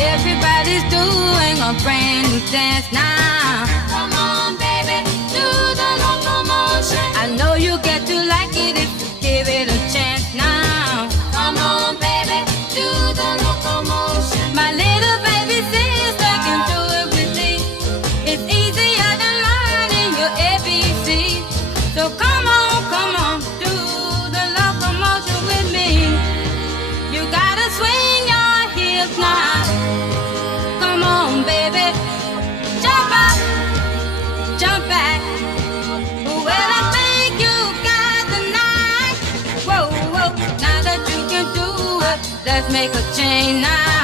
Everybody's doing a brand new dance now. Come on, baby, do the locomotion. I know you get to like it if you give it a chance now. Come on, baby, do the locomotion. My little baby says they can do it with me. It's easier than learning your ABC. So come on, do the locomotion with me. You gotta swing your hips now. Come on, baby, jump up, jump back. Well, I think you got the night. Whoa, whoa, now that you can do it, let's make a change now.